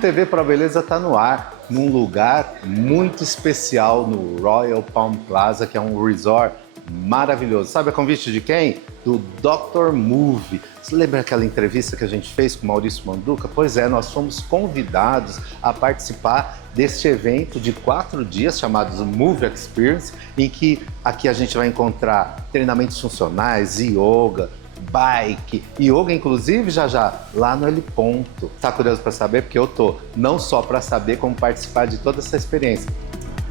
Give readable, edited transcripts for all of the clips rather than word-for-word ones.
TV Pro Beleza está no ar, num lugar muito especial no Royal Palm Plaza, que é um resort maravilhoso. Sabe a convite de quem? Do Dr. Move. Você lembra aquela entrevista que a gente fez com o Maurício Manduca? Pois é, nós fomos convidados a participar deste evento de 4 dias chamados Move Experience, em que aqui a gente vai encontrar treinamentos funcionais, yoga, bike, yoga inclusive já lá no L Ponto. Tá curioso para saber? Porque eu tô, não só para saber como participar de toda essa experiência.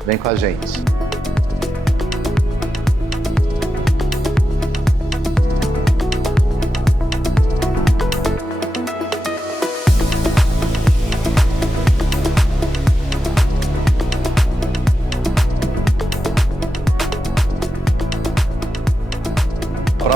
Vem com a gente.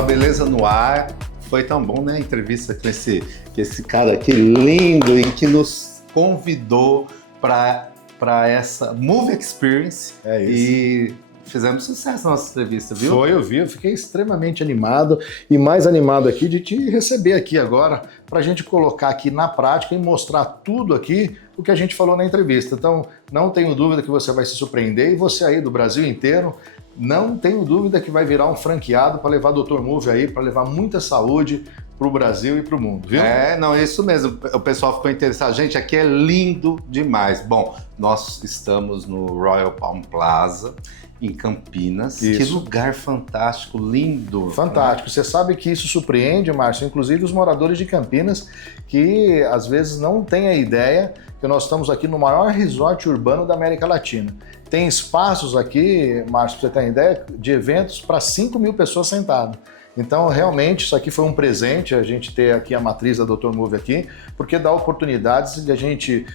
Beleza no ar. Foi tão bom, né? A entrevista com esse cara aqui lindo e que nos convidou para essa Move Experience. É isso. E fizemos sucesso na nossa entrevista, viu? Foi, eu fiquei extremamente animado e mais animado aqui de te receber aqui agora para a gente colocar aqui na prática e mostrar tudo aqui o que a gente falou na entrevista. Então, não tenho dúvida que você vai se surpreender e você aí do Brasil inteiro, não tenho dúvida que vai virar um franqueado para levar o Dr. Move aí, para levar muita saúde para o Brasil e para o mundo, viu? Não, é isso mesmo. O pessoal ficou interessado. Gente, aqui é lindo demais. Bom, nós estamos no Royal Palm Plaza, em Campinas. Isso. Que lugar fantástico, lindo. Fantástico. Você sabe que isso surpreende, Márcio, inclusive os moradores de Campinas, que às vezes não têm a ideia que nós estamos aqui no maior resort urbano da América Latina. Tem espaços aqui, Márcio, para você ter uma ideia, de eventos para 5 mil pessoas sentadas. Então, realmente, isso aqui foi um presente, a gente ter aqui a matriz da Dr. Move aqui, porque dá oportunidades de a gente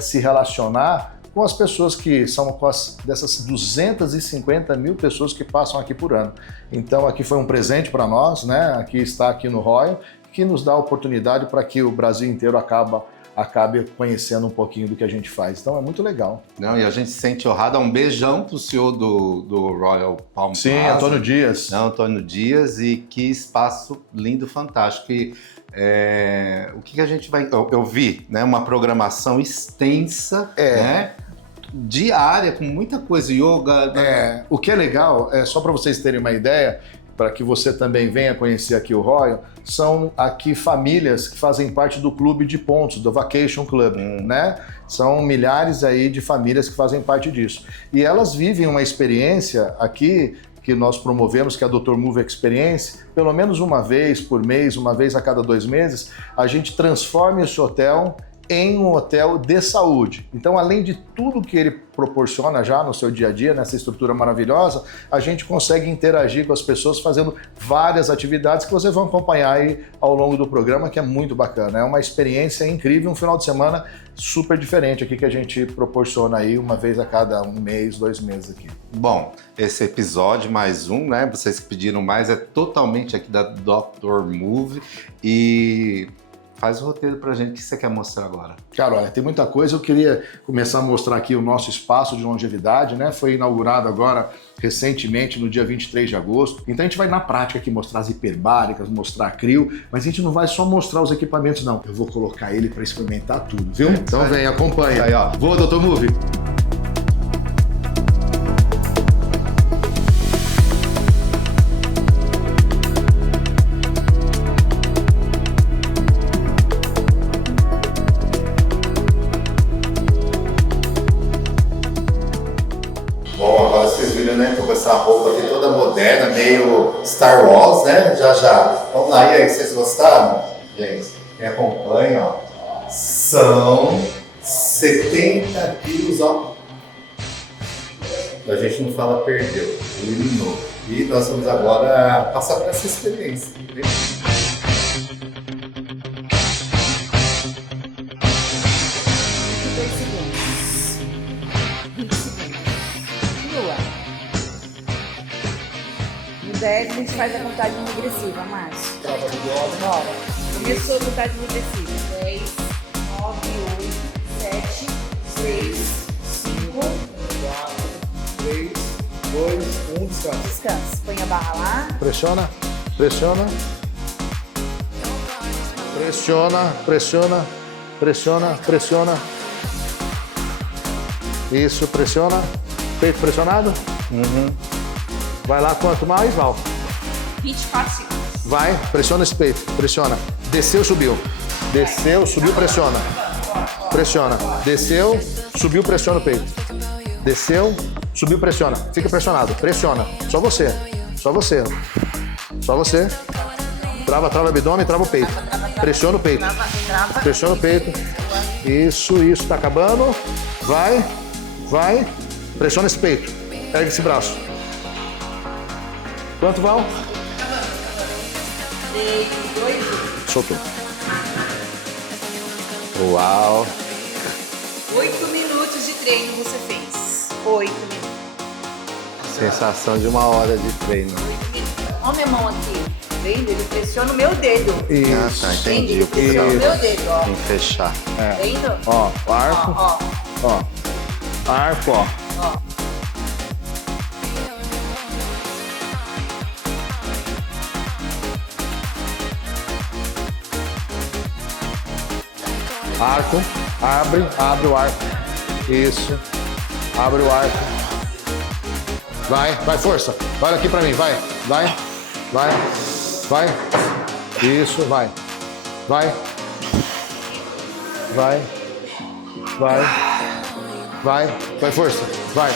se relacionar com as pessoas que são dessas 250 mil pessoas que passam aqui por ano. Então, aqui foi um presente para nós, né? Aqui está aqui no Royal, que nos dá a oportunidade para que o Brasil inteiro acabe conhecendo um pouquinho do que a gente faz. Então é muito legal. Não, e a gente se sente honrado. Um beijão pro senhor do Royal Palm Plaza. Sim, Antônio Dias. Não, Antônio Dias, e que espaço lindo, fantástico. E, o que a gente vai... Eu vi, né, uma programação extensa, né, diária, com muita coisa, yoga... O que é legal, só para vocês terem uma ideia, para que você também venha conhecer aqui o Royal, são aqui famílias que fazem parte do clube de pontos, do Vacation Club, né? São milhares aí de famílias que fazem parte disso. E elas vivem uma experiência aqui que nós promovemos, que é a Dr. Move Experience, pelo menos uma vez por mês, uma vez a cada 2 meses, a gente transforma esse hotel em um hotel de saúde. Então, além de tudo que ele proporciona já no seu dia a dia, nessa estrutura maravilhosa, a gente consegue interagir com as pessoas fazendo várias atividades que vocês vão acompanhar aí ao longo do programa, que é muito bacana. É uma experiência incrível, um final de semana super diferente aqui que a gente proporciona aí uma vez a cada 1 mês, 2 meses aqui. Bom, esse episódio, mais um, né? Vocês que pediram mais, é totalmente aqui da Dr. Move e... Faz o roteiro pra gente, o que você quer mostrar agora? Cara, olha, tem muita coisa. Eu queria começar a mostrar aqui o nosso espaço de longevidade, né? Foi inaugurado agora recentemente, no dia 23 de agosto. Então a gente vai na prática aqui mostrar as hiperbáricas, mostrar a crio, mas a gente não vai só mostrar os equipamentos, não. Eu vou colocar ele para experimentar tudo, viu? Então vem, acompanha. Aí, ó. Vou, Dr. Move. Né? Tô com essa roupa aqui toda moderna, meio Star Wars, né? Já. Vamos lá, e aí, vocês gostaram? Gente, quem acompanha, ó, são 70 quilos, ó. A gente não fala perdeu, eliminou. E nós vamos agora passar por essa experiência. Entendeu? A gente faz a contagem regressiva, Márcio. Bora. Começou a contagem regressiva. 10, 9, 8, 7, 6, 5, 4, 3, 2, 1, descansa. Descansa. Põe a barra lá. Pressiona, pressiona. Pressiona, pressiona, pressiona, pressiona. Isso, pressiona. Peito pressionado. Vai lá, quanto mais, Val. 24 segundos. Vai, pressiona esse peito, pressiona. Desceu, subiu. Desceu, subiu, pressiona. Pressiona. Desceu, subiu, pressiona o peito. Desceu, subiu, pressiona. Fica pressionado, pressiona. Só você, só você. Só você. Trava o abdômen, trava o peito. Pressiona o peito. Pressiona o peito. Isso, tá acabando. Vai. Pressiona esse peito. Pega esse braço. Quanto, Val? 3, 2, 1. Soltou. Uau! 8 minutos de treino você fez. 8 minutos. Sensação de 1 hora de treino. 8 minutos. Olha minha mão aqui. Tá vendo? Ele pressiona o meu dedo. Isso. Tá, Entende? entendi. Ele pressiona o meu dedo, ó. Tem que fechar. Tá vendo? Ó, arco. Ó. Arco, ó. Arco, abre o arco. Isso. Abre o arco. Vai, força. Olha aqui pra mim, vai. Isso, vai. Vai, força. Vai.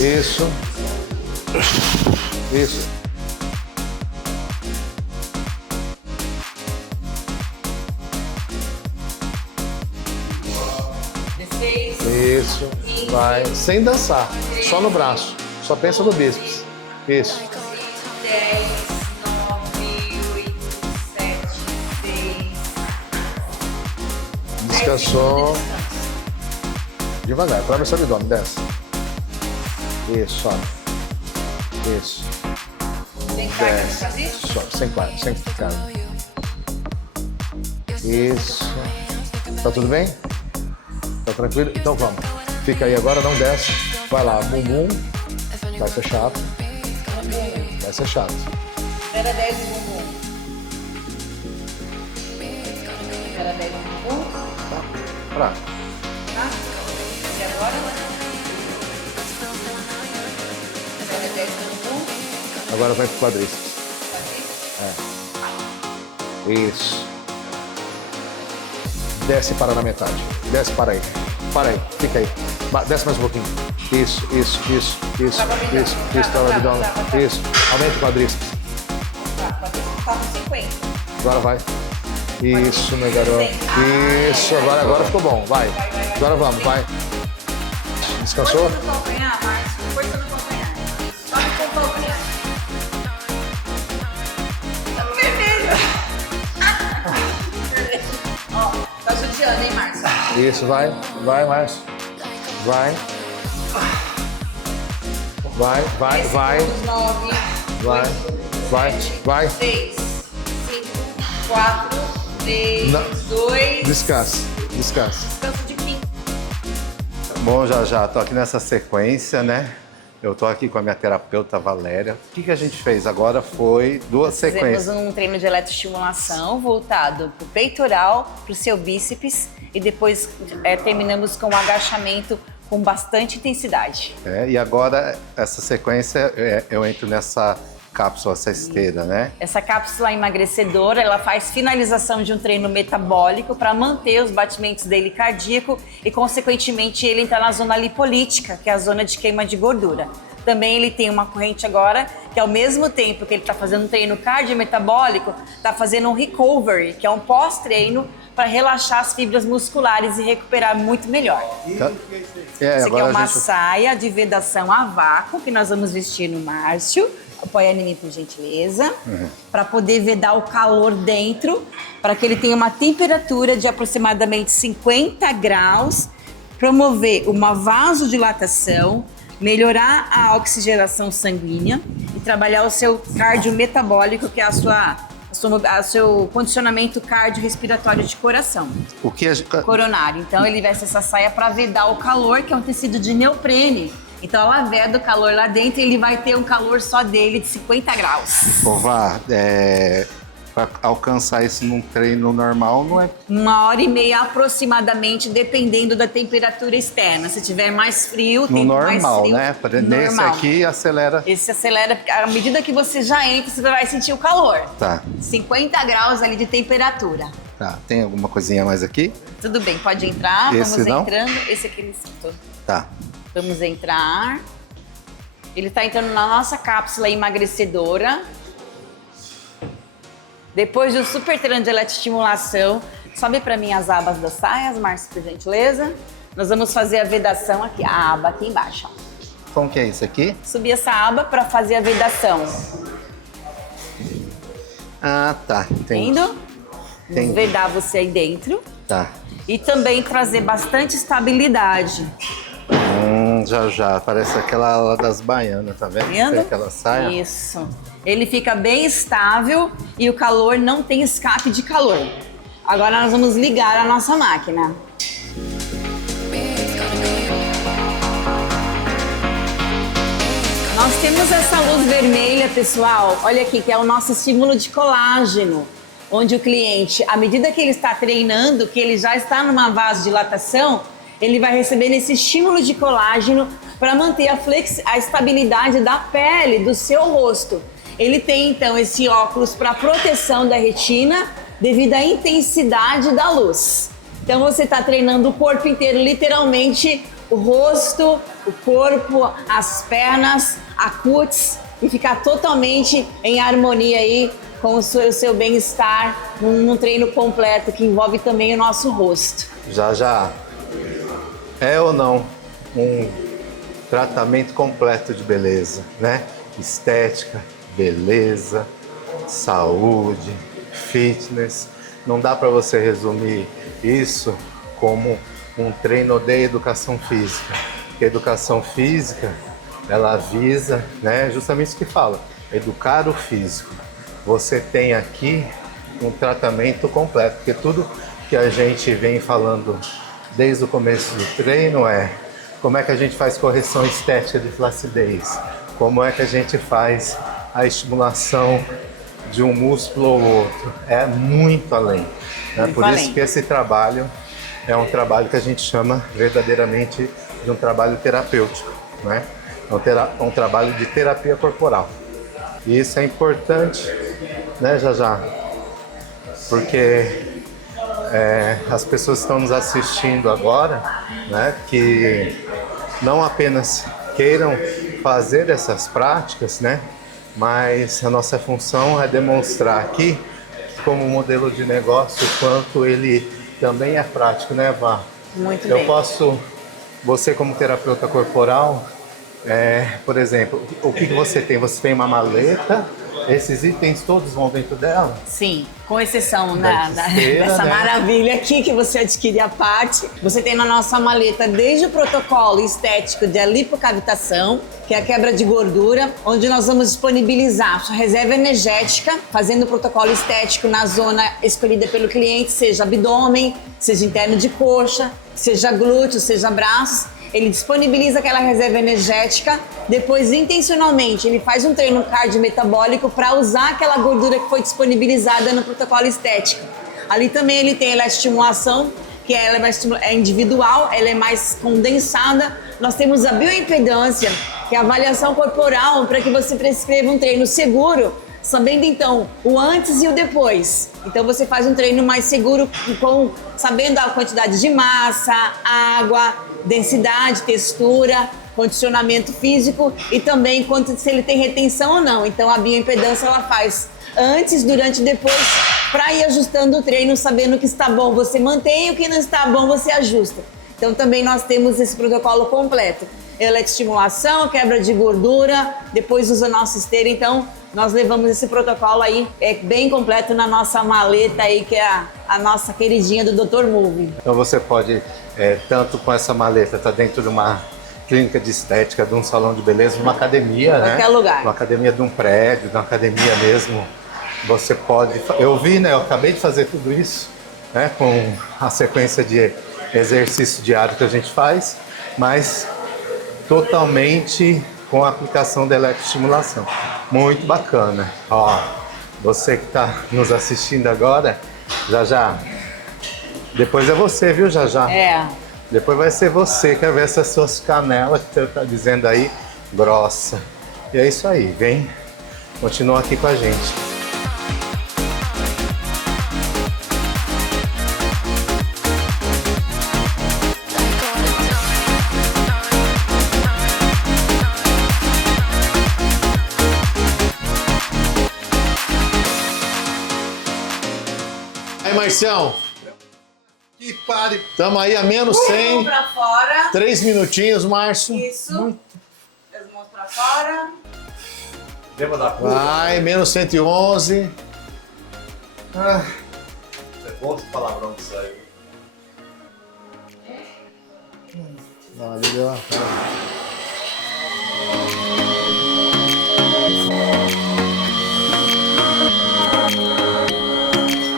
Isso. Isso. 16. Isso. Vai. Sem dançar. Só no braço. Só pensa no bíceps. Isso. 10, 9, 8, 7, 6. Descansou. Devagar. Trava esse abdômen. Desce. Isso, sobe. Isso. Tem carga de fazer isso? Sobe. Sem carga. Isso. Tá tudo bem? Tá tranquilo? Então vamos. Fica aí agora, não desce. Vai lá, bumbum. Vai ser chato. Vai ser chato. 0 a 10 no bumbum. 0 a 10 no bumbum. Pra. Tá? E agora? 0 a 10 no bumbum. Agora vai pro quadríceps. Isso. Desce e para na metade. Desce, para aí. Para aí. Fica aí. Desce mais um pouquinho. Isso. Trava o abdômen. Isso. Aumenta o quadríceps. Tá, tá no 50. Agora vai. Isso, meu garoto. Isso. Agora ficou bom. Vai. Agora vamos. Vai. Descansou? Força no calcanhar, Márcio. Força no calcanhar. Sobe com o calcanhar. Tá vermelho. Ó, tá judiando, hein, Márcio? Isso, vai, Márcio. Vai. 9, 6, 5, 4, 3, Não. 2. Descansa. Descanso de 15. Bom, já tô aqui nessa sequência, né? Eu tô aqui com a minha terapeuta Valéria. O que a gente fez agora foi 2 sequências. Fizemos um treino de eletroestimulação voltado para o peitoral, para o seu bíceps e depois terminamos com um agachamento com bastante intensidade. E agora, essa sequência, eu entro nessa cápsula, essa esteira, né? Essa cápsula emagrecedora, ela faz finalização de um treino metabólico para manter os batimentos dele cardíaco e, consequentemente, ele entrar na zona lipolítica, que é a zona de queima de gordura. Também ele tem uma corrente agora que, ao mesmo tempo que ele está fazendo um treino cardiometabólico, está fazendo um recovery, que é um pós-treino para relaxar as fibras musculares e recuperar muito melhor. Essa aqui é uma saia de vedação a vácuo que nós vamos vestir no Márcio. Apoia em mim, por gentileza, para poder vedar o calor dentro, para que ele tenha uma temperatura de aproximadamente 50 graus, promover uma vasodilatação, melhorar a oxigenação sanguínea e trabalhar o seu cardiometabólico, que é o seu condicionamento cardiorrespiratório de coração. O que Coronário. Então ele veste essa saia para vedar o calor, que é um tecido de neoprene. Então ela veda o calor lá dentro e ele vai ter um calor só dele de 50 graus. Vá, para alcançar isso num treino normal não é 1h30 aproximadamente, dependendo da temperatura externa. Se tiver mais frio, no tem mais normal, frio. né? Nesse Normal. aqui acelera. Esse acelera, porque à medida que você já entra, você vai sentir o calor. Tá, 50 graus ali de temperatura. tá. Tem alguma coisinha mais aqui? Tudo bem, pode entrar. Esse Vamos não? entrando. Esse aqui ele escutou. Tá. Vamos entrar. Ele está entrando na nossa cápsula emagrecedora. Depois do super treino de eletroestimulação, sobe para mim as abas das saias, Márcio, por gentileza. Nós vamos fazer a vedação aqui, a aba aqui embaixo. Ó. Como que é isso aqui? Subir essa aba para fazer a vedação. Ah, tá. Entendi. Entendo? Entendi. Vedar você aí dentro. Tá. E também trazer bastante estabilidade. Já. Parece aquela lá das baianas, tá vendo? Vendo? Tem aquela saia. Isso. Ele fica bem estável e o calor não tem escape de calor. Agora nós vamos ligar a nossa máquina. Nós temos essa luz vermelha, pessoal. Olha aqui, que é o nosso estímulo de colágeno. Onde o cliente, à medida que ele está treinando, que ele já está numa vasodilatação, ele vai recebendo esse estímulo de colágeno para manter a estabilidade da pele do seu rosto. Ele tem então esse óculos para proteção da retina devido à intensidade da luz. Então você está treinando o corpo inteiro, literalmente o rosto, o corpo, as pernas, a cutis, e ficar totalmente em harmonia aí com o seu bem-estar num treino completo que envolve também o nosso rosto. Já. É ou não um tratamento completo de beleza, né? Estética, beleza, saúde, fitness. Não dá para você resumir isso como um treino de educação física. Porque a educação física, ela visa, né, justamente isso que fala, educar o físico. Você tem aqui um tratamento completo, porque tudo que a gente vem falando desde o começo do treino é como é que a gente faz correção estética de flacidez, como é que a gente faz a estimulação de um músculo ou outro. É muito além. Né? Por isso que esse trabalho é um trabalho que a gente chama verdadeiramente de um trabalho terapêutico, né? É um trabalho de terapia corporal. E isso é importante, né, já, porque as pessoas que estão nos assistindo agora, né, que não apenas queiram fazer essas práticas, né, mas a nossa função é demonstrar aqui, como modelo de negócio, o quanto ele também é prático, né, Vá? Muito bem. Você como terapeuta corporal, por exemplo, o que você tem? Você tem uma maleta, esses itens todos vão dentro dela? Sim, com exceção esteira, dessa né? maravilha aqui que você adquire à parte. Você tem na nossa maleta desde o protocolo estético de lipocavitação, que é a quebra de gordura, onde nós vamos disponibilizar sua reserva energética, fazendo o protocolo estético na zona escolhida pelo cliente, seja abdômen, seja interno de coxa, seja glúteo, seja braços. Ele disponibiliza aquela reserva energética, depois intencionalmente ele faz um treino cardiometabólico para usar aquela gordura que foi disponibilizada no protocolo estético. Ali também ele tem a eletroestimulação, que ela é individual, ela é mais condensada. Nós temos a bioimpedância, que é a avaliação corporal para que você prescreva um treino seguro, sabendo então o antes e o depois. Então você faz um treino mais seguro, sabendo a quantidade de massa, água, densidade, textura, condicionamento físico e também se ele tem retenção ou não. Então a bioimpedância ela faz antes, durante e depois para ir ajustando o treino, sabendo o que está bom você mantém, o que não está bom você ajusta. Então também nós temos esse protocolo completo. Eletroestimulação, quebra de gordura, depois usa nossa esteira. Então nós levamos esse protocolo aí bem completo na nossa maleta aí, que é a nossa queridinha do Dr. Move. Então você pode, tanto com essa maleta, estar dentro de uma clínica de estética, de um salão de beleza, de uma academia, né? Qualquer lugar. Uma academia de um prédio, de uma academia mesmo. Você pode... Eu vi, né? Eu acabei de fazer tudo isso, né? Com a sequência de exercício diário que a gente faz, mas totalmente com a aplicação da eletroestimulação. Muito bacana. Ó, Você que está nos assistindo agora, já. Depois é você, viu, já. É. Depois vai ser você, quer ver essas suas canelas que você tá dizendo aí, grossa. E é isso aí, vem, continua aqui com a gente. Aí, Marcião, Que pare! estamos aí a menos 100. Pra fora. 3 minutinhos, Márcio. Isso. As mãos pra fora. Lembra da curva? Vai, menos 111. É bom esse palavrão que saiu. Olha, deu uma...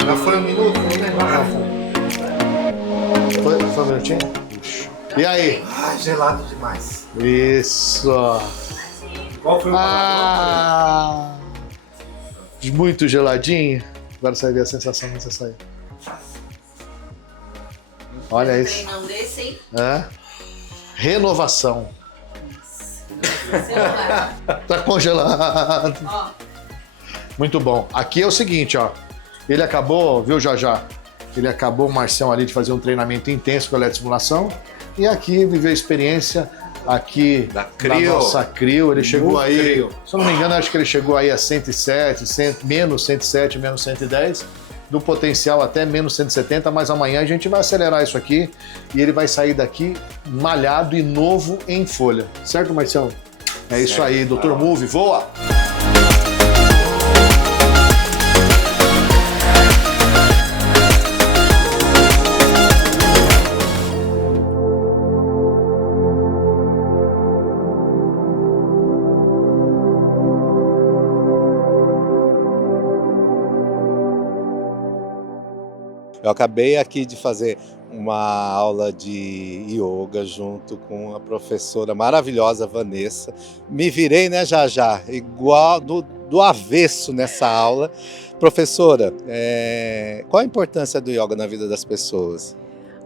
Já foi um minuto, não tem mais. Foi um minutinho? E aí? Ai, gelado demais. Isso. Qual foi o Muito geladinho. Agora você vai ver a sensação quando você sair. Olha isso. Não desse, hein? Renovação. Tá congelado. Ó. Muito bom. Aqui é o seguinte, ó. Ele acabou, viu, já? Ele acabou, o Marcião, ali de fazer um treinamento intenso com a eletroestimulação. E aqui viveu a experiência aqui Da Crio. nossa Crio. Ele chegou No aí, Crio. se eu não me engano, acho que ele chegou aí a 107, menos 107, menos 110. Do potencial até menos 170, mas amanhã a gente vai acelerar isso aqui e ele vai sair daqui malhado e novo em folha. Certo, Marcião? É isso aí, Dr. Move, voa! Eu acabei aqui de fazer uma aula de yoga junto com a professora maravilhosa Vanessa. Me virei, né, já, igual do avesso nessa aula. Professora, qual a importância do yoga na vida das pessoas?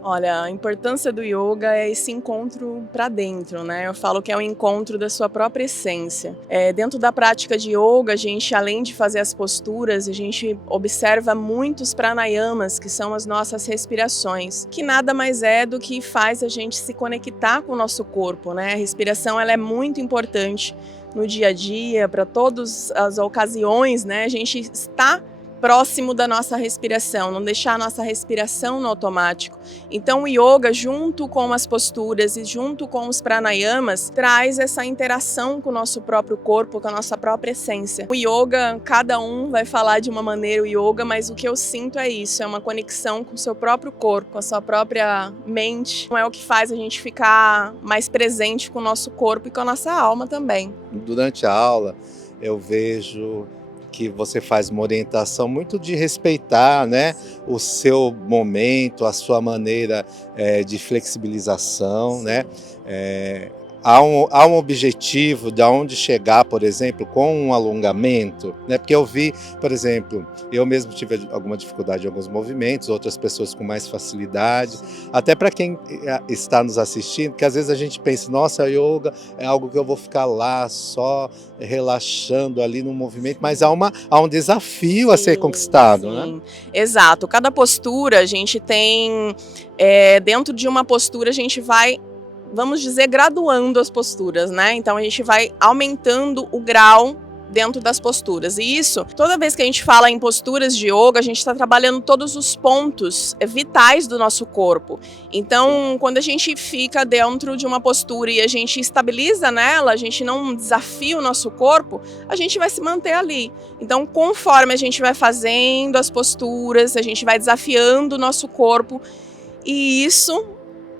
Olha, a importância do yoga é esse encontro para dentro, né? Eu falo que é um encontro da sua própria essência. Dentro da prática de yoga, a gente, além de fazer as posturas, a gente observa muitos pranayamas, que são as nossas respirações, que nada mais é do que faz a gente se conectar com o nosso corpo, né? A respiração, ela é muito importante no dia a dia, para todas as ocasiões, né? A gente está próximo da nossa respiração, não deixar a nossa respiração no automático. Então o yoga, junto com as posturas e junto com os pranayamas, traz essa interação com o nosso próprio corpo, com a nossa própria essência. O yoga, cada um vai falar de uma maneira o yoga, mas o que eu sinto é isso, é uma conexão com o seu próprio corpo, com a sua própria mente. É o que faz a gente ficar mais presente com o nosso corpo e com a nossa alma também. Durante a aula, eu vejo que você faz uma orientação muito de respeitar, né, o seu momento, a sua maneira de flexibilização, né? Há um objetivo de onde chegar, por exemplo, com um alongamento, né? Porque eu vi, por exemplo, eu mesmo tive alguma dificuldade em alguns movimentos, outras pessoas com mais facilidade, até para quem está nos assistindo, que às vezes a gente pensa, nossa, yoga é algo que eu vou ficar lá só relaxando ali no movimento, mas há um desafio a ser conquistado, sim. Né? Exato, cada postura a gente tem, dentro de uma postura a gente vai, vamos dizer, graduando as posturas, né? Então a gente vai aumentando o grau dentro das posturas. E isso, toda vez que a gente fala em posturas de yoga, a gente está trabalhando todos os pontos vitais do nosso corpo. Então, quando a gente fica dentro de uma postura e a gente estabiliza nela, a gente não desafia o nosso corpo, a gente vai se manter ali. Então, conforme a gente vai fazendo as posturas, a gente vai desafiando o nosso corpo, e isso,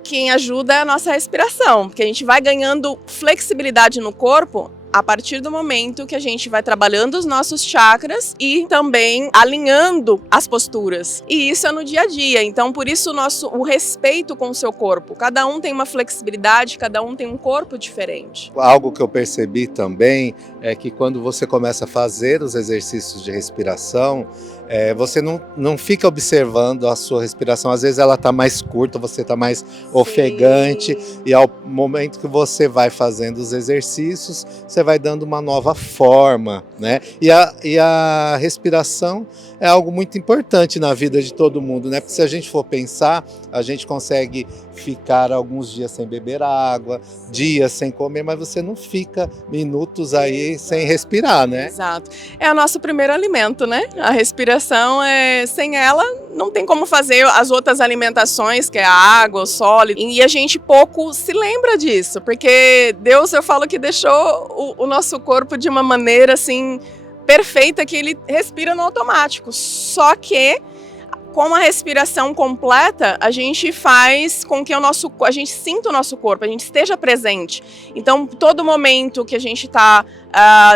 quem ajuda é a nossa respiração, porque a gente vai ganhando flexibilidade no corpo a partir do momento que a gente vai trabalhando os nossos chakras e também alinhando as posturas. E isso é no dia a dia. Então, por isso o respeito com o seu corpo. Cada um tem uma flexibilidade, cada um tem um corpo diferente. Algo que eu percebi também é que quando você começa a fazer os exercícios de respiração, você não fica observando a sua respiração. Às vezes ela está mais curta, você está mais ofegante. Sim. E ao momento que você vai fazendo os exercícios, você vai dando uma nova forma, né? E a respiração é algo muito importante na vida de todo mundo, né? Porque se a gente for pensar, a gente consegue ficar alguns dias sem beber água, dias sem comer, mas você não fica minutos aí sem respirar, né? Exato. É o nosso primeiro alimento, né? A respiração, sem ela, não tem como fazer as outras alimentações, que é a água, o sólido. E a gente pouco se lembra disso, porque Deus, eu falo que deixou o nosso corpo de uma maneira, assim, perfeita, que ele respira no automático. Só que com a respiração completa, a gente faz com que a gente sinta o nosso corpo, a gente esteja presente. Então, todo momento que a gente está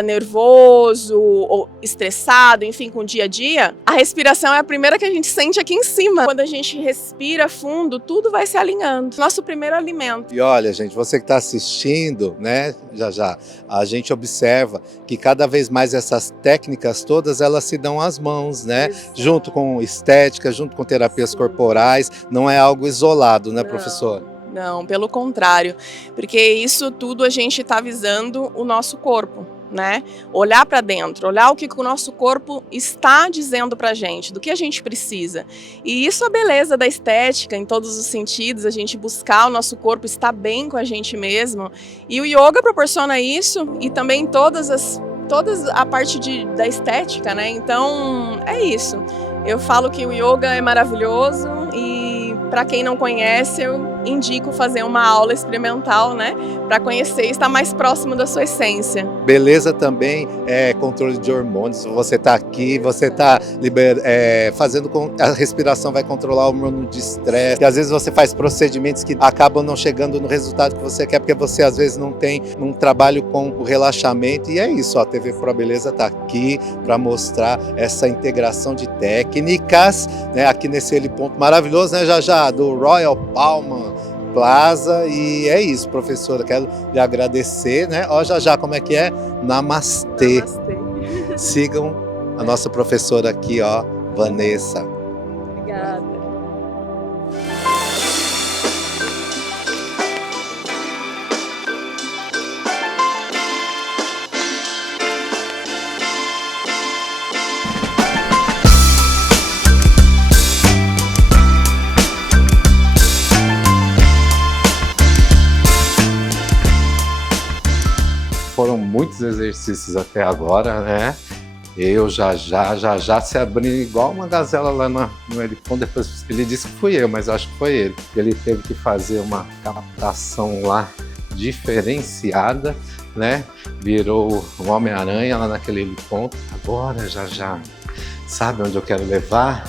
nervoso ou estressado, enfim, com o dia a dia, a respiração é a primeira que a gente sente aqui em cima. Quando a gente respira fundo, tudo vai se alinhando. Nosso primeiro alimento. E olha, gente, você que está assistindo, né, já, a gente observa que cada vez mais essas técnicas todas, elas se dão às mãos, né? Exato. Junto com estética, junto com terapias corporais, não é algo isolado, né, Não. professor? Não, pelo contrário, porque isso tudo a gente está visando o nosso corpo, né? Olhar para dentro, olhar o que o nosso corpo está dizendo para a gente, do que a gente precisa. E isso é a beleza da estética em todos os sentidos, a gente buscar o nosso corpo estar bem com a gente mesmo. E o yoga proporciona isso e também toda a parte da estética, né? Então é isso. Eu falo que o yoga é maravilhoso e para quem não conhece, eu indico fazer uma aula experimental, né? Para conhecer e estar mais próximo da sua essência. Beleza também é controle de hormônios. Você está aqui, você está fazendo com a respiração, vai controlar o hormônio de estresse. E às vezes você faz procedimentos que acabam não chegando no resultado que você quer, porque você às vezes não tem um trabalho com o relaxamento. E é isso, ó, a TV Pro Beleza está aqui para mostrar essa integração de técnicas, né? Aqui nesse ponto maravilhoso, né, já do Royal Palm Plaza. E é isso, professora, quero lhe agradecer, né? Ó, já como é que é? Namastê. Namastê. Sigam a nossa professora aqui, ó, Vanessa. Obrigada. Foram muitos exercícios até agora, né? Eu já se abrindo igual uma gazela lá no helicóptero. Depois ele disse que fui eu, mas acho que foi ele. Ele teve que fazer uma captação lá diferenciada, né? Virou um Homem-Aranha lá naquele helicóptero. Agora já sabe onde eu quero levar?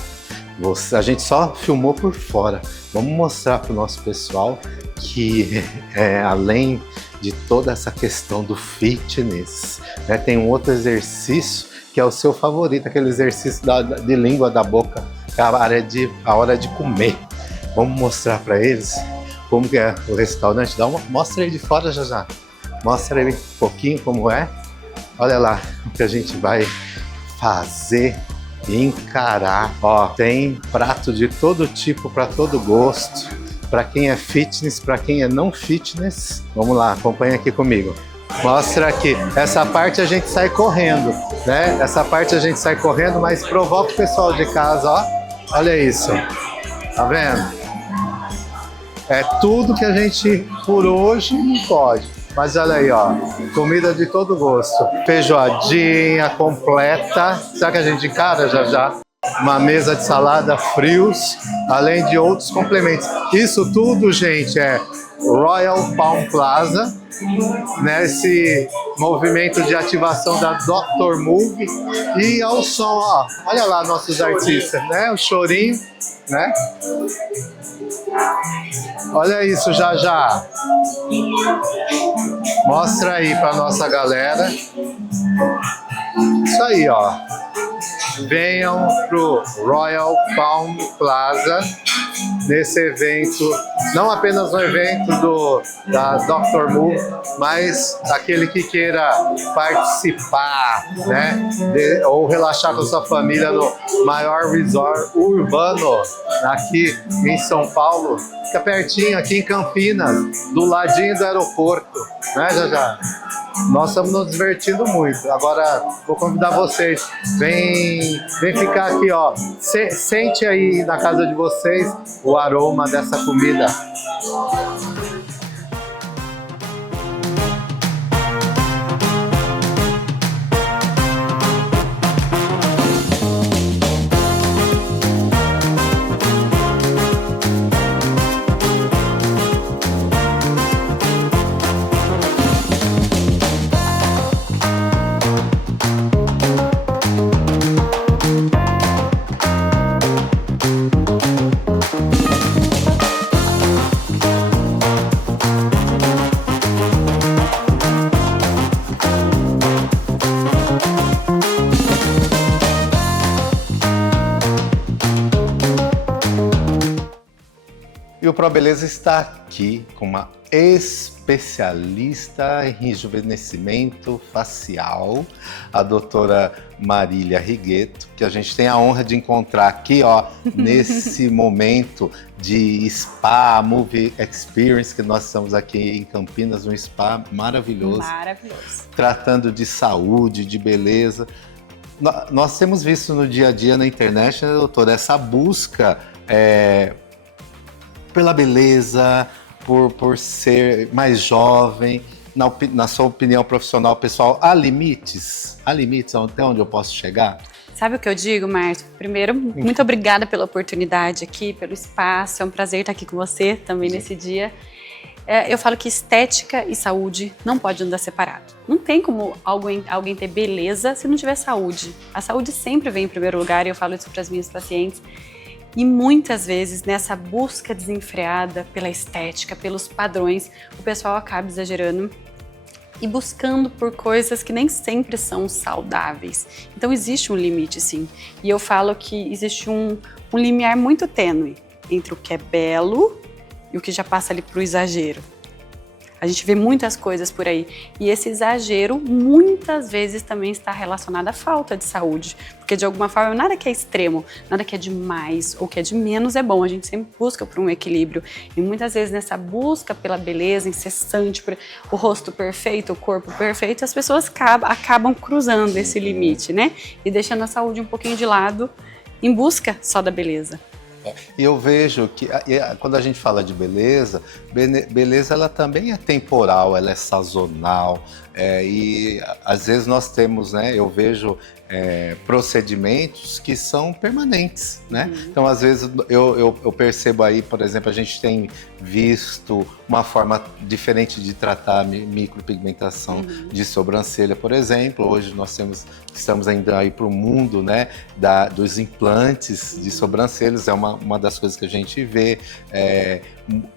A gente só filmou por fora. Vamos mostrar para o nosso pessoal que além de toda essa questão do fitness, né, tem um outro exercício que é o seu favorito, aquele exercício de língua da boca, que é a hora de comer. Vamos mostrar para eles como que é o restaurante. Mostra aí de fora, já. Mostra aí um pouquinho como é. Olha lá o que a gente vai fazer e encarar. Ó, tem prato de todo tipo, para todo gosto. Para quem é fitness, para quem é não fitness. Vamos lá, acompanha aqui comigo. Mostra aqui. Essa parte a gente sai correndo, né? Essa parte a gente sai correndo, mas provoca o pessoal de casa, ó. Olha isso. Tá vendo? É tudo que a gente, por hoje, não pode. Mas olha aí, ó. Comida de todo gosto. Feijoadinha completa. Será que a gente encara já? Uma mesa de salada frios, além de outros complementos. Isso tudo, gente, é Royal Palm Plaza, nesse movimento de ativação da Dr. Move. E ao som, ó, olha lá nossos artistas, né? O chorinho, né? Olha isso, já. Mostra aí pra nossa galera. Isso aí, ó. Venham pro Royal Palm Plaza nesse evento, não apenas no evento da Dr. Move, mas aquele que queira participar, né, ou relaxar com sua família no maior resort urbano aqui em São Paulo, fica pertinho, aqui em Campinas, do ladinho do aeroporto, né, Jajá? Nós estamos nos divertindo muito. Agora vou convidar vocês, vem ficar aqui, ó. Sente aí na casa de vocês o aroma dessa comida. E o ProBeleza está aqui com uma especialista em rejuvenescimento facial, a doutora Marília Righetto, que a gente tem a honra de encontrar aqui, ó, nesse momento de spa, movie experience, que nós estamos aqui em Campinas, um spa maravilhoso. Maravilhoso. Tratando de saúde, de beleza. Nós temos visto no dia a dia na internet, né, doutora, essa busca pela beleza, por ser mais jovem. Na sua opinião profissional, pessoal, há limites? Há limites até onde eu posso chegar? Sabe o que eu digo, Márcio? Primeiro, muito obrigada pela oportunidade aqui, pelo espaço. É um prazer estar aqui com você também nesse dia. Eu falo que estética e saúde não podem andar separado. Não tem como alguém ter beleza se não tiver saúde. A saúde sempre vem em primeiro lugar e eu falo isso para as minhas pacientes. E muitas vezes, nessa busca desenfreada pela estética, pelos padrões, o pessoal acaba exagerando e buscando por coisas que nem sempre são saudáveis. Então existe um limite, sim. E eu falo que existe um limiar muito tênue entre o que é belo e o que já passa ali para o exagero. A gente vê muitas coisas por aí. E esse exagero, muitas vezes, também está relacionado à falta de saúde. Porque, de alguma forma, nada que é extremo, nada que é de mais ou que é de menos é bom. A gente sempre busca por um equilíbrio. E muitas vezes, nessa busca pela beleza incessante, por o rosto perfeito, o corpo perfeito, as pessoas acabam cruzando esse limite, né? E deixando a saúde um pouquinho de lado em busca só da beleza. E eu vejo que quando a gente fala de beleza, beleza ela também é temporal, ela é sazonal, e às vezes nós temos, né, eu vejo procedimentos que são permanentes, né? Então às vezes eu percebo aí, por exemplo, a gente tem visto uma forma diferente de tratar micropigmentação de sobrancelha, por exemplo. Hoje nós estamos ainda aí para o mundo, né, dos implantes de sobrancelhas, é uma das coisas que a gente vê.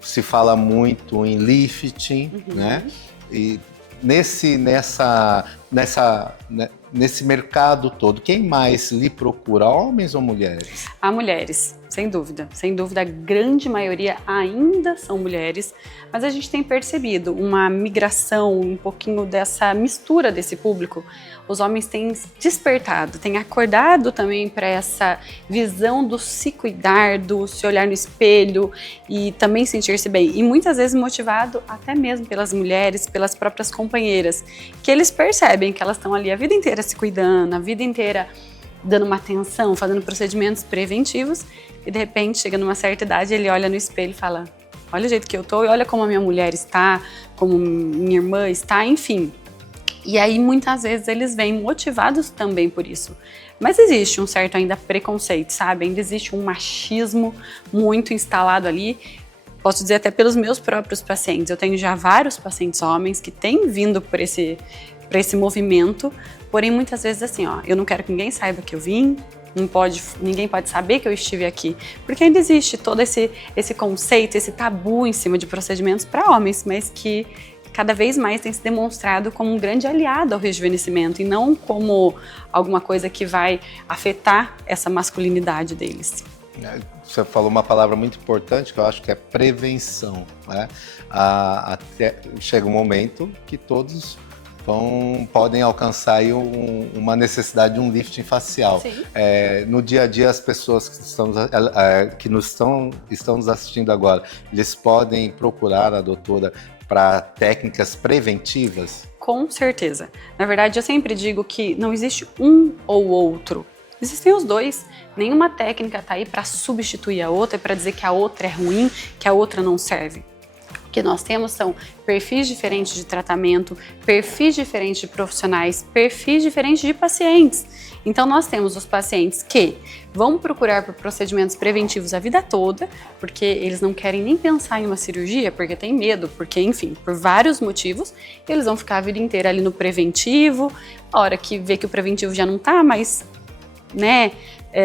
Se fala muito em lifting, né? E nesse mercado todo, quem mais lhe procura, homens ou mulheres? Há mulheres, sem dúvida. Sem dúvida, a grande maioria ainda são mulheres, mas a gente tem percebido uma migração, um pouquinho dessa mistura desse público. Os homens têm despertado, têm acordado também para essa visão do se cuidar, do se olhar no espelho e também sentir-se bem. E muitas vezes motivado até mesmo pelas mulheres, pelas próprias companheiras, que eles percebem que elas estão ali a vida inteira se cuidando, a vida inteira dando uma atenção, fazendo procedimentos preventivos, e de repente chega numa certa idade, ele olha no espelho e fala: olha o jeito que eu tô, e olha como a minha mulher está, como minha irmã está, enfim. E aí muitas vezes eles vêm motivados também por isso. Mas existe um certo ainda preconceito, sabe? Ainda existe um machismo muito instalado ali. Posso dizer até pelos meus próprios pacientes. Eu tenho já vários pacientes homens que têm vindo para esse movimento, porém muitas vezes assim, ó, eu não quero que ninguém saiba que eu vim, ninguém pode saber que eu estive aqui, porque ainda existe todo esse conceito, esse tabu em cima de procedimentos para homens, mas que cada vez mais tem se demonstrado como um grande aliado ao rejuvenescimento e não como alguma coisa que vai afetar essa masculinidade deles. Você falou uma palavra muito importante que eu acho que é prevenção, né? Até chega um momento que todos podem alcançar aí uma necessidade de um lifting facial. No dia a dia, as pessoas que estão nos assistindo agora, eles podem procurar a doutora para técnicas preventivas? Com certeza. Na verdade, eu sempre digo que não existe um ou outro. Existem os dois. Nenhuma técnica está aí para substituir a outra, para dizer que a outra é ruim, que a outra não serve. O que nós temos são perfis diferentes de tratamento, perfis diferentes de profissionais, perfis diferentes de pacientes. Então nós temos os pacientes que vão procurar por procedimentos preventivos a vida toda, porque eles não querem nem pensar em uma cirurgia, porque tem medo, porque enfim, por vários motivos, eles vão ficar a vida inteira ali no preventivo, a hora que vê que o preventivo já não está mais,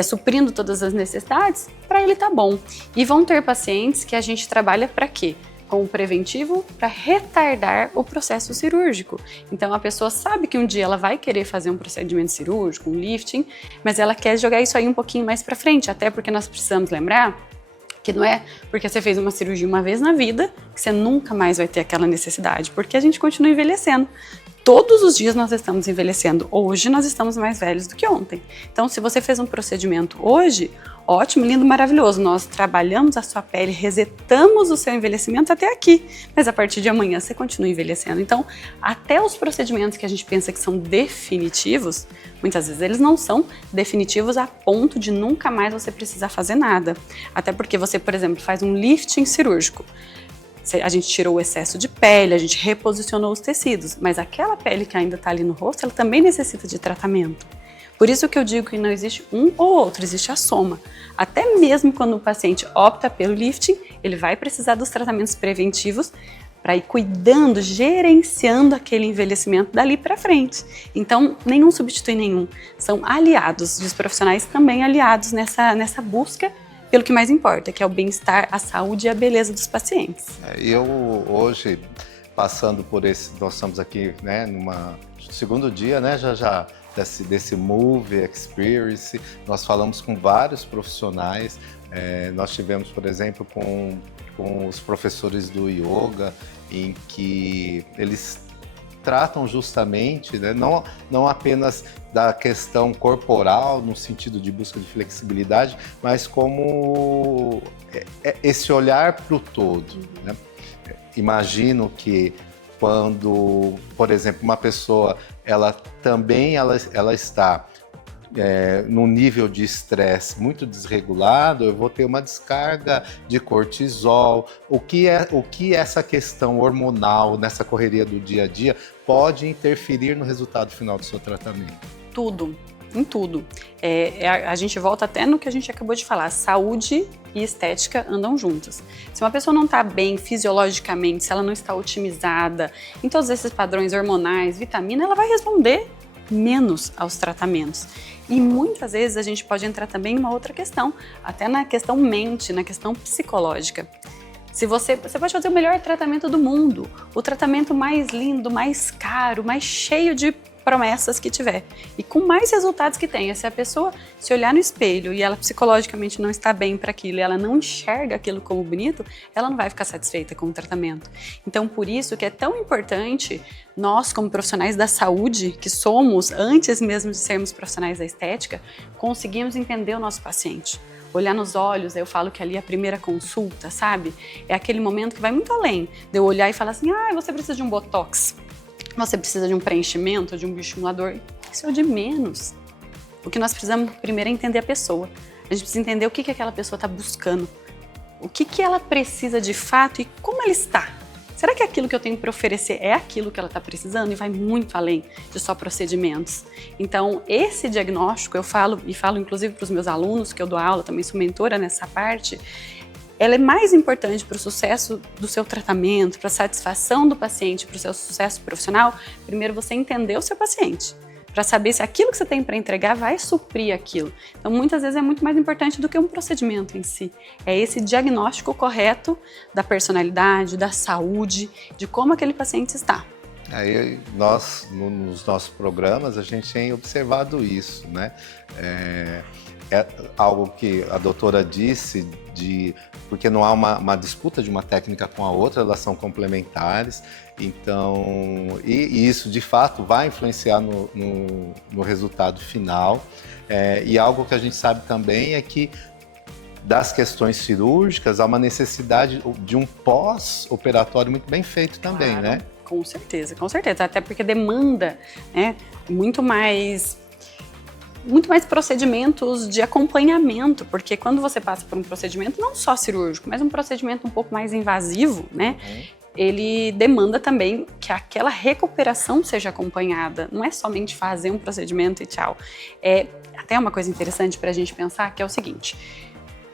suprindo todas as necessidades, para ele tá bom. E vão ter pacientes que a gente trabalha para quê? Com o preventivo para retardar o processo cirúrgico. Então a pessoa sabe que um dia ela vai querer fazer um procedimento cirúrgico, um lifting, mas ela quer jogar isso aí um pouquinho mais para frente, até porque nós precisamos lembrar que não é porque você fez uma cirurgia uma vez na vida que você nunca mais vai ter aquela necessidade, porque a gente continua envelhecendo. Todos os dias nós estamos envelhecendo. Hoje nós estamos mais velhos do que ontem. Então, se você fez um procedimento hoje, ótimo, lindo, maravilhoso. Nós trabalhamos a sua pele, resetamos o seu envelhecimento até aqui. Mas a partir de amanhã você continua envelhecendo. Então, até os procedimentos que a gente pensa que são definitivos, muitas vezes eles não são definitivos a ponto de nunca mais você precisar fazer nada. Até porque você, por exemplo, faz um lifting cirúrgico. A gente tirou o excesso de pele, a gente reposicionou os tecidos, mas aquela pele que ainda está ali no rosto, ela também necessita de tratamento. Por isso que eu digo que não existe um ou outro, existe a soma. Até mesmo quando o paciente opta pelo lifting, ele vai precisar dos tratamentos preventivos para ir cuidando, gerenciando aquele envelhecimento dali para frente. Então, nenhum substitui nenhum. São aliados, e os profissionais também aliados nessa busca pelo que mais importa, que é o bem-estar, a saúde e a beleza dos pacientes. Eu hoje, passando por nós estamos aqui, numa segundo dia, já desse Move Experience, nós falamos com vários profissionais, nós tivemos, por exemplo, com os professores do yoga, em que eles tratam justamente, não apenas da questão corporal, no sentido de busca de flexibilidade, mas como esse olhar para o todo. Imagino que quando, por exemplo, uma pessoa, ela está num nível de estresse muito desregulado, eu vou ter uma descarga de cortisol. O que essa questão hormonal nessa correria do dia a dia pode interferir no resultado final do seu tratamento? Tudo, em tudo. A gente volta até no que a gente acabou de falar, saúde e estética andam juntas. Se uma pessoa não está bem fisiologicamente, se ela não está otimizada em todos esses padrões hormonais, vitamina, ela vai responder menos aos tratamentos. E muitas vezes a gente pode entrar também em uma outra questão, até na questão mente, na questão psicológica. Você pode fazer o melhor tratamento do mundo, o tratamento mais lindo, mais caro, mais cheio de promessas que tiver e com mais resultados que tenha. Se a pessoa se olhar no espelho e ela psicologicamente não está bem para aquilo e ela não enxerga aquilo como bonito, ela não vai ficar satisfeita com o tratamento. Então, por isso que é tão importante nós, como profissionais da saúde, que somos, antes mesmo de sermos profissionais da estética, conseguimos entender o nosso paciente. Olhar nos olhos, eu falo que ali é a primeira consulta, sabe? É aquele momento que vai muito além de eu olhar e falar assim, você precisa de um botox, você precisa de um preenchimento, de um bioestimulador. Isso é o de menos. O que nós precisamos primeiro é entender a pessoa. A gente precisa entender o que aquela pessoa está buscando, o que ela precisa de fato e como ela está. Será que aquilo que eu tenho para oferecer é aquilo que ela está precisando? E vai muito além de só procedimentos. Então, esse diagnóstico, eu falo inclusive para os meus alunos, que eu dou aula, também sou mentora nessa parte, ela é mais importante para o sucesso do seu tratamento, para a satisfação do paciente, para o seu sucesso profissional. Primeiro, você entender o seu paciente, para saber se aquilo que você tem para entregar vai suprir aquilo. Então, muitas vezes é muito mais importante do que um procedimento em si. É esse diagnóstico correto da personalidade, da saúde, de como aquele paciente está. Aí nós, nos nossos programas, a gente tem observado isso, né? É algo que a doutora disse, porque não há uma disputa de uma técnica com a outra, elas são complementares, então, e isso de fato vai influenciar no resultado final. E algo que a gente sabe também é que das questões cirúrgicas há uma necessidade de um pós-operatório muito bem feito também, Claro, né? Com certeza, até porque demanda, né, muito mais procedimentos de acompanhamento, porque quando você passa por um procedimento não só cirúrgico, mas um procedimento um pouco mais invasivo, né, ele demanda também que aquela recuperação seja acompanhada, não é somente fazer um procedimento e tchau. Até uma coisa interessante para a gente pensar que é o seguinte: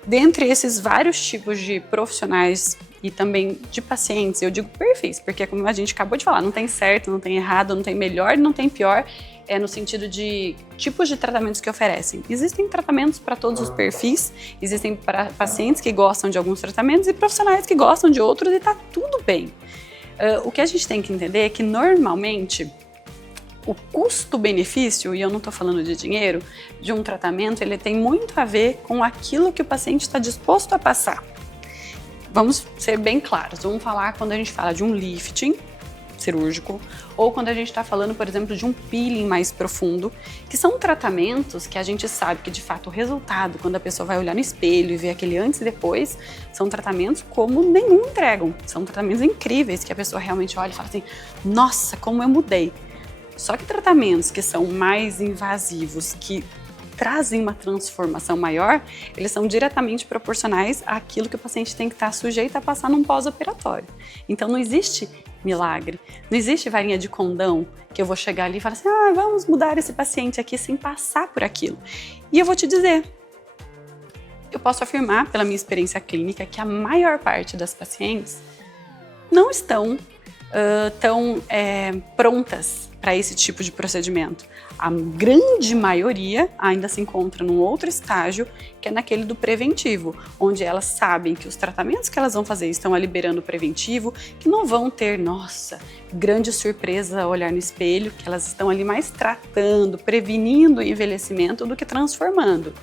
dentre esses vários tipos de profissionais e também de pacientes, eu digo perfis, porque como a gente acabou de falar, não tem certo, não tem errado, não tem melhor, não tem pior, no sentido de tipos de tratamentos que oferecem. Existem tratamentos para todos os perfis, existem para pacientes que gostam de alguns tratamentos e profissionais que gostam de outros, e tá tudo bem. O que a gente tem que entender é que normalmente o custo-benefício, e eu não estou falando de dinheiro, de um tratamento, ele tem muito a ver com aquilo que o paciente está disposto a passar. Vamos ser bem claros, vamos falar quando a gente fala de um lifting cirúrgico, ou quando a gente está falando, por exemplo, de um peeling mais profundo, que são tratamentos que a gente sabe que, de fato, o resultado, quando a pessoa vai olhar no espelho e ver aquele antes e depois, são tratamentos como nenhum entregam. São tratamentos incríveis, que a pessoa realmente olha e fala assim, nossa, como eu mudei. Só que tratamentos que são mais invasivos, que trazem uma transformação maior, eles são diretamente proporcionais àquilo que o paciente tem que estar sujeito a passar num pós-operatório. Então não existe milagre, não existe varinha de condão que eu vou chegar ali e falar assim, vamos mudar esse paciente aqui sem passar por aquilo. E eu vou te dizer, eu posso afirmar pela minha experiência clínica que a maior parte das pacientes não estão tão prontas para esse tipo de procedimento. A grande maioria ainda se encontra num outro estágio, que é naquele do preventivo, onde elas sabem que os tratamentos que elas vão fazer estão liberando o preventivo, que não vão ter, nossa, grande surpresa ao olhar no espelho, que elas estão ali mais tratando, prevenindo o envelhecimento do que transformando.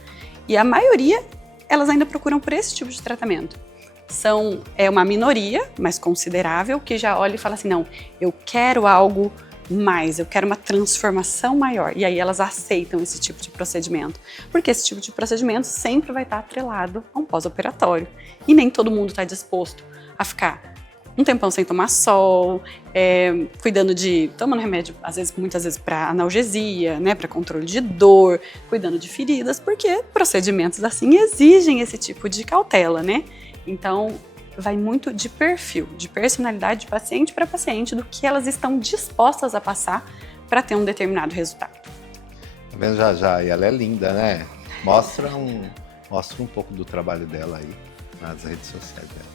E a maioria, elas ainda procuram por esse tipo de tratamento. É uma minoria, mas considerável, que já olha e fala assim, não, eu quero algo mais, eu quero uma transformação maior. E aí elas aceitam esse tipo de procedimento, porque esse tipo de procedimento sempre vai estar atrelado a um pós-operatório. E nem todo mundo está disposto a ficar um tempão sem tomar sol, tomando remédio, muitas vezes para analgesia, né, para controle de dor, cuidando de feridas, porque procedimentos assim exigem esse tipo de cautela, né? Então, vai muito de perfil, de personalidade de paciente para paciente, do que elas estão dispostas a passar para ter um determinado resultado. Tá vendo já? E ela é linda, né? Mostra um pouco do trabalho dela aí nas redes sociais dela.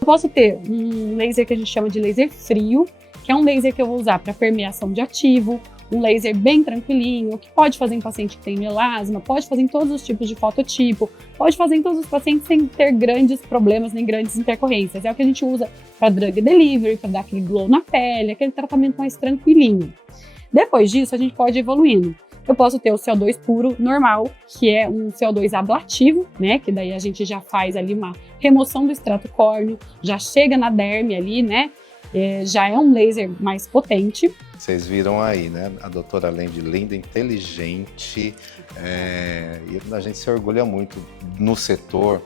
Eu posso ter um laser que a gente chama de laser frio, que é um laser que eu vou usar para permeação de ativo, um laser bem tranquilinho, que pode fazer em paciente que tem melasma, pode fazer em todos os tipos de fototipo, pode fazer em todos os pacientes sem ter grandes problemas nem grandes intercorrências. É o que a gente usa para drug delivery, para dar aquele glow na pele, aquele tratamento mais tranquilinho. Depois disso, a gente pode ir evoluindo. Eu posso ter o CO2 puro normal, que é um CO2 ablativo, né? Que daí a gente já faz ali uma remoção do extrato córneo, já chega na derme ali, né? Já é um laser mais potente. Vocês viram aí, né? A doutora, além de linda, inteligente, e a gente se orgulha muito no setor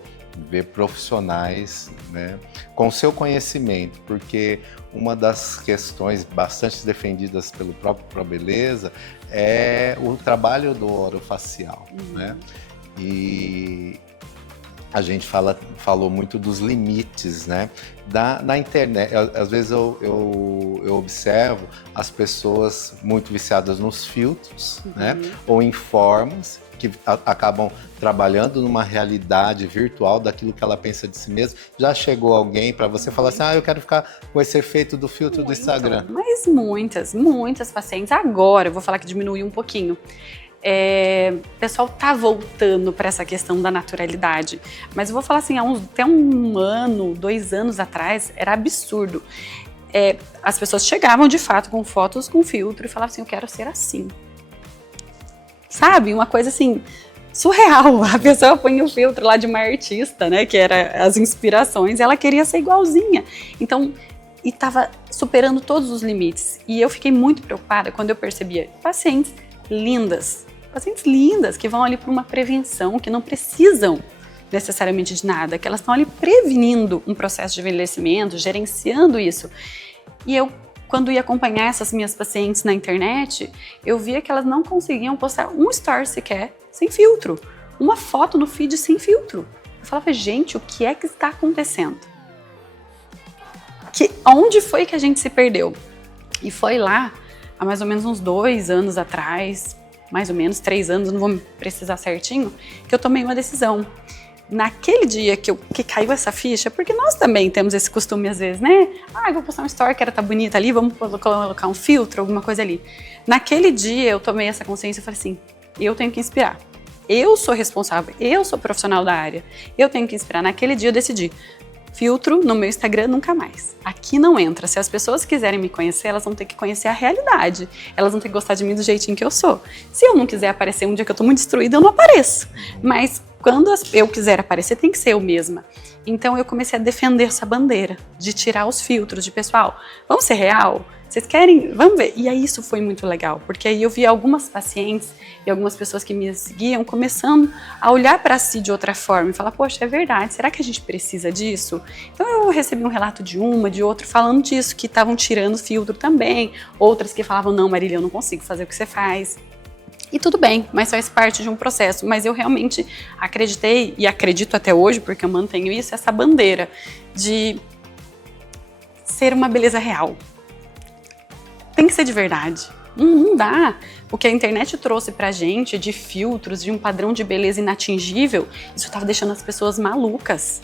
ver profissionais, né, com seu conhecimento, porque uma das questões bastante defendidas pelo próprio ProBeleza é o trabalho do orofacial, né? E a gente falou muito dos limites, né? Na internet, às vezes eu observo as pessoas muito viciadas nos filtros, né? Ou em formas que acabam trabalhando numa realidade virtual daquilo que ela pensa de si mesma. Já chegou alguém para você falar assim, eu quero ficar com esse efeito do filtro do Instagram? Mas muitas pacientes. Agora, eu vou falar que diminuiu um pouquinho. O pessoal tá voltando para essa questão da naturalidade, mas eu vou falar assim, até 1 ano, 2 anos atrás, era absurdo. As pessoas chegavam de fato com fotos com filtro e falavam assim, eu quero ser assim. Sabe? Uma coisa assim, surreal. A pessoa põe o filtro lá de uma artista, né, que era as inspirações, e ela queria ser igualzinha. Então, e tava superando todos os limites. E eu fiquei muito preocupada quando eu percebia pacientes lindas que vão ali para uma prevenção, que não precisam necessariamente de nada, que elas estão ali prevenindo um processo de envelhecimento, gerenciando isso. E eu, quando ia acompanhar essas minhas pacientes na internet, eu via que elas não conseguiam postar um story sequer sem filtro, uma foto no feed sem filtro. Eu falava, gente, o que é que está acontecendo? Onde foi que a gente se perdeu? E foi lá, há mais ou menos uns 2 anos atrás, mais ou menos 3 anos, não vou precisar certinho, que eu tomei uma decisão. Naquele dia que caiu essa ficha, porque nós também temos esse costume às vezes, né? Eu vou postar uma story que ela tá bonita ali, vamos colocar um filtro, alguma coisa ali. Naquele dia eu tomei essa consciência e falei assim, eu tenho que inspirar. Eu sou responsável, eu sou profissional da área, eu tenho que inspirar. Naquele dia eu decidi, filtro no meu Instagram nunca mais. Aqui não entra. Se as pessoas quiserem me conhecer, elas vão ter que conhecer a realidade. Elas vão ter que gostar de mim do jeitinho que eu sou. Se eu não quiser aparecer um dia que eu tô muito destruída, eu não apareço. Mas quando eu quiser aparecer, tem que ser eu mesma. Então eu comecei a defender essa bandeira de tirar os filtros de pessoal. Vamos ser real? Vocês querem? Vamos ver. E aí isso foi muito legal, porque aí eu vi algumas pacientes e algumas pessoas que me seguiam começando a olhar para si de outra forma e falar, poxa, é verdade, será que a gente precisa disso? Então eu recebi um relato de outra falando disso, que estavam tirando filtro também, outras que falavam, não, Marília, eu não consigo fazer o que você faz. E tudo bem, mas faz parte de um processo. Mas eu realmente acreditei, e acredito até hoje, porque eu mantenho isso, essa bandeira de ser uma beleza real. Tem que ser de verdade. Não dá. O que a internet trouxe pra gente de filtros, de um padrão de beleza inatingível, isso estava deixando as pessoas malucas,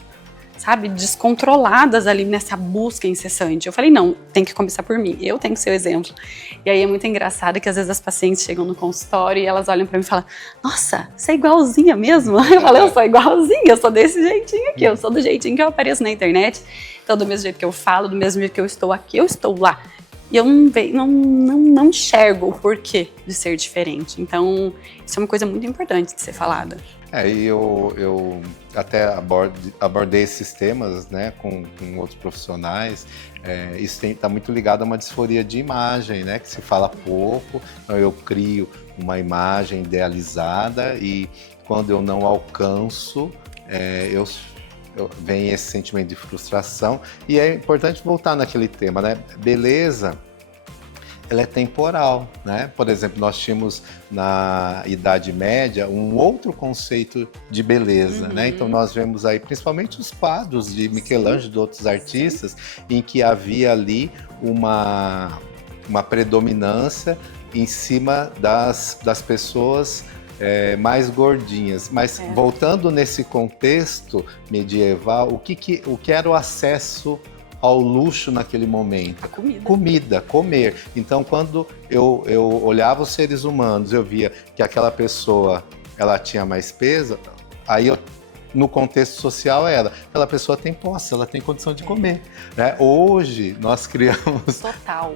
sabe? Descontroladas ali nessa busca incessante. Eu falei, não, tem que começar por mim, eu tenho que ser o exemplo. E aí é muito engraçado que às vezes as pacientes chegam no consultório e elas olham pra mim e falam, nossa, você é igualzinha mesmo? Eu falo, eu sou igualzinha, eu sou desse jeitinho aqui, eu sou do jeitinho que eu apareço na internet. Então do mesmo jeito que eu falo, do mesmo jeito que eu estou aqui, eu estou lá. E eu não enxergo o porquê de ser diferente. Então, isso é uma coisa muito importante de ser falada. E eu até abordei esses temas, né, com outros profissionais. Isso está muito ligado a uma disforia de imagem, né, que se fala pouco. Então eu crio uma imagem idealizada e quando eu não alcanço, vem esse sentimento de frustração. E é importante voltar naquele tema, né? Beleza, ela é temporal, né? Por exemplo, nós tínhamos na Idade Média um outro conceito de beleza, né? Então nós vemos aí principalmente os quadros de Michelangelo e de outros artistas em que havia ali uma predominância em cima das pessoas mais gordinhas. Mas voltando nesse contexto medieval, o que era o acesso ao luxo naquele momento? A comida. Comida, comer. Então, quando eu olhava os seres humanos, eu via que aquela pessoa ela tinha mais peso, aí no contexto social aquela pessoa tem posse, ela tem condição de comer, né? Hoje nós criamos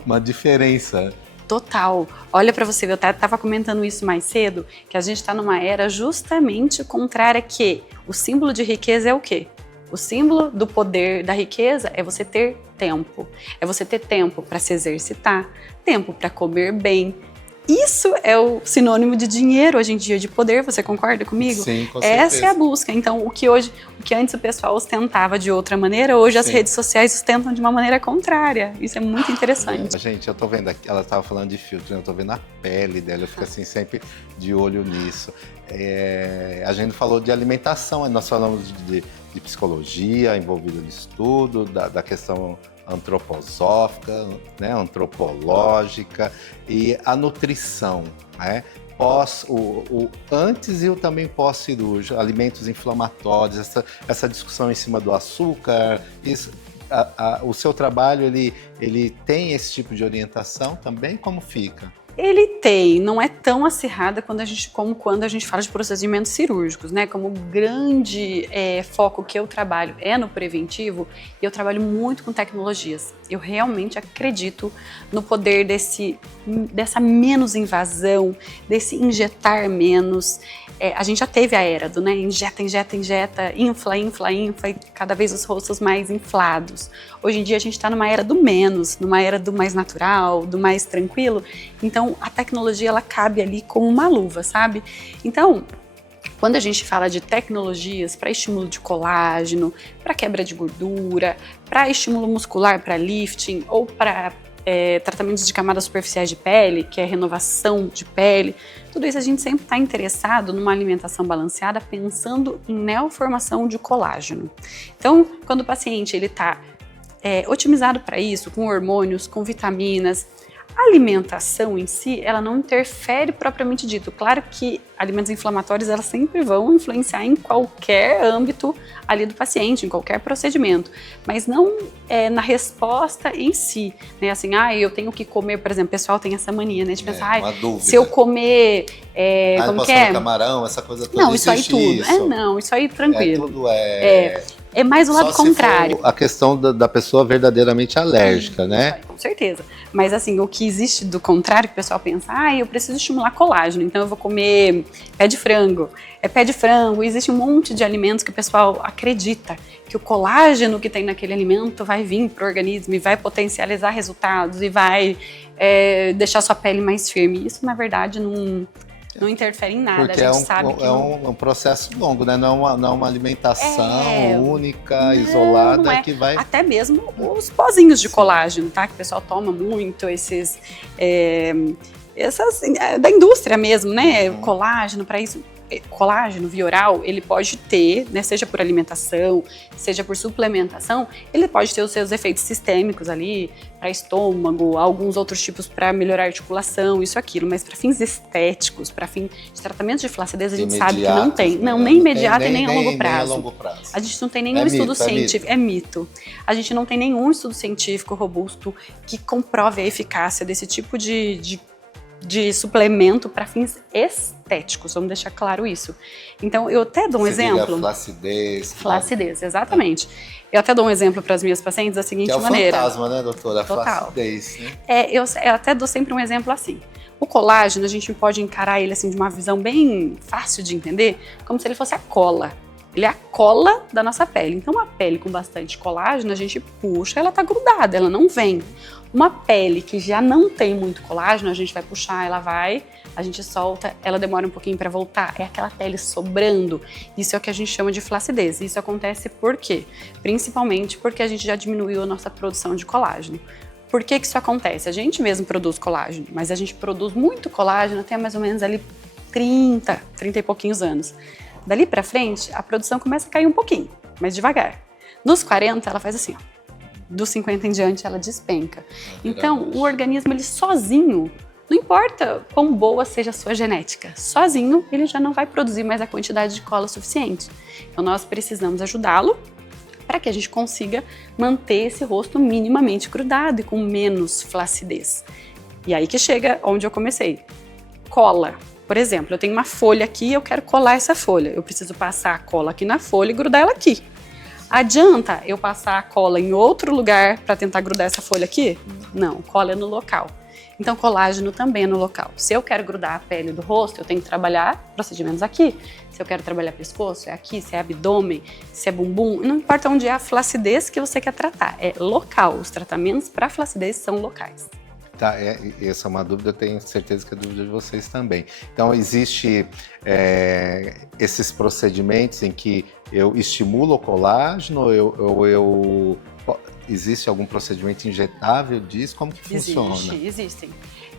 uma diferença. Total. Olha para você ver, eu estava comentando isso mais cedo, que a gente está numa era justamente contrária, que o símbolo de riqueza é o quê? O símbolo do poder da riqueza é você ter tempo. É você ter tempo para se exercitar, tempo para comer bem. isso é o sinônimo de dinheiro hoje em dia, de poder, você concorda comigo? Sim, com certeza. Essa é a busca. Então, o que antes o pessoal ostentava de outra maneira, hoje as Sim. redes sociais ostentam de uma maneira contrária. Isso é muito interessante. Gente, eu tô vendo aqui, ela estava falando de filtro, eu tô vendo a pele dela, eu fico assim sempre de olho nisso. A gente falou de alimentação, nós falamos de psicologia envolvida nisso tudo, da questão antroposófica, né, antropológica, e a nutrição, né? O antes e o também pós-cirúrgico, alimentos inflamatórios, essa discussão em cima do açúcar, o seu trabalho ele tem esse tipo de orientação também? Como fica? Ele tem, não é tão acirrada como quando a gente fala de procedimentos cirúrgicos, né? Como o grande foco que eu trabalho é no preventivo, e eu trabalho muito com tecnologias. Eu realmente acredito no poder dessa menos invasão, desse injetar menos. A gente já teve a era do, né? Injeta, injeta, injeta, infla, infla, infla, e cada vez os rostos mais inflados. Hoje em dia a gente está numa era do menos, numa era do mais natural, do mais tranquilo. Então a tecnologia ela cabe ali como uma luva, sabe? Então, quando a gente fala de tecnologias para estímulo de colágeno, para quebra de gordura, para estímulo muscular, para lifting ou para tratamentos de camadas superficiais de pele, que é renovação de pele, tudo isso a gente sempre está interessado numa alimentação balanceada, pensando em neoformação de colágeno. Então, quando o paciente ele está otimizado para isso, com hormônios, com vitaminas, a alimentação em si, ela não interfere propriamente dito. Claro que alimentos inflamatórios, elas sempre vão influenciar em qualquer âmbito ali do paciente, em qualquer procedimento, mas não na resposta em si, né? Assim, eu tenho que comer, por exemplo, o pessoal tem essa mania, né, de pensar, uma se eu comer, como como que é? Camarão, essa coisa toda. Não, isso aí tudo. Isso aí tranquilo. Tudo é mais o lado só contrário. Se for a questão da pessoa verdadeiramente alérgica, né? Com certeza. Mas assim, o que existe do contrário, que o pessoal pensa, eu preciso estimular colágeno, então eu vou comer pé de frango. Pé de frango, existe um monte de alimentos que o pessoal acredita que o colágeno que tem naquele alimento vai vir para o organismo e vai potencializar resultados e vai deixar sua pele mais firme. Isso, na verdade, não interfere em nada. Porque a gente sabe que um processo longo, né? Não é uma alimentação única, isolada, que vai... Até mesmo os pozinhos de colágeno, tá? Que o pessoal toma muito, da indústria mesmo, né? Colágeno, para isso. Colágeno via oral, ele pode ter, né, seja por alimentação, seja por suplementação, ele pode ter os seus efeitos sistêmicos ali, para estômago, alguns outros tipos para melhorar a articulação, isso, aquilo, mas para fins estéticos, para fim de tratamento de flacidez, a gente sabe que não tem. Não, nem imediato e nem a longo prazo. A gente não tem nenhum estudo científico. É mito. A gente não tem nenhum estudo científico robusto que comprove a eficácia desse tipo de suplemento para fins estéticos, vamos deixar claro isso. Então, eu até dou um exemplo. Flacidez. Flacidez, exatamente. Eu até dou um exemplo para as minhas pacientes da seguinte maneira. Que é o fantasma, né, doutora? A Total. flacidez, né? Eu até dou sempre um exemplo assim. O colágeno, a gente pode encarar ele assim de uma visão bem fácil de entender, como se ele fosse a cola. Ele é a cola da nossa pele. Então, uma pele com bastante colágeno, a gente puxa, ela tá grudada, ela não vem. Uma pele que já não tem muito colágeno, a gente vai puxar, a gente solta, ela demora um pouquinho para voltar. É aquela pele sobrando. Isso é o que a gente chama de flacidez. Isso acontece por quê? Principalmente porque a gente já diminuiu a nossa produção de colágeno. Por que isso acontece? A gente mesmo produz colágeno, mas a gente produz muito colágeno até mais ou menos ali 30 e pouquinhos anos. Dali para frente, a produção começa a cair um pouquinho, mas devagar. Nos 40, ela faz assim, ó. Dos 50 em diante, ela despenca. Então, o organismo, ele sozinho, não importa quão boa seja a sua genética, sozinho, ele já não vai produzir mais a quantidade de cola suficiente. Então, nós precisamos ajudá-lo para que a gente consiga manter esse rosto minimamente grudado e com menos flacidez. E aí que chega onde eu comecei. Cola. Por exemplo, eu tenho uma folha aqui e eu quero colar essa folha. Eu preciso passar a cola aqui na folha e grudar ela aqui. Adianta eu passar a cola em outro lugar para tentar grudar essa folha aqui? Não, cola é no local. Então, colágeno também é no local. Se eu quero grudar a pele do rosto, eu tenho que trabalhar procedimentos aqui. Se eu quero trabalhar pescoço, é aqui. Se é abdômen, se é bumbum, não importa onde é a flacidez que você quer tratar, é local. Os tratamentos para flacidez são locais. Tá, essa é uma dúvida, eu tenho certeza que é dúvida de vocês também. Então, existe esses procedimentos em que eu estimulo o colágeno ou existe algum procedimento injetável disso? Como que funciona? Existem.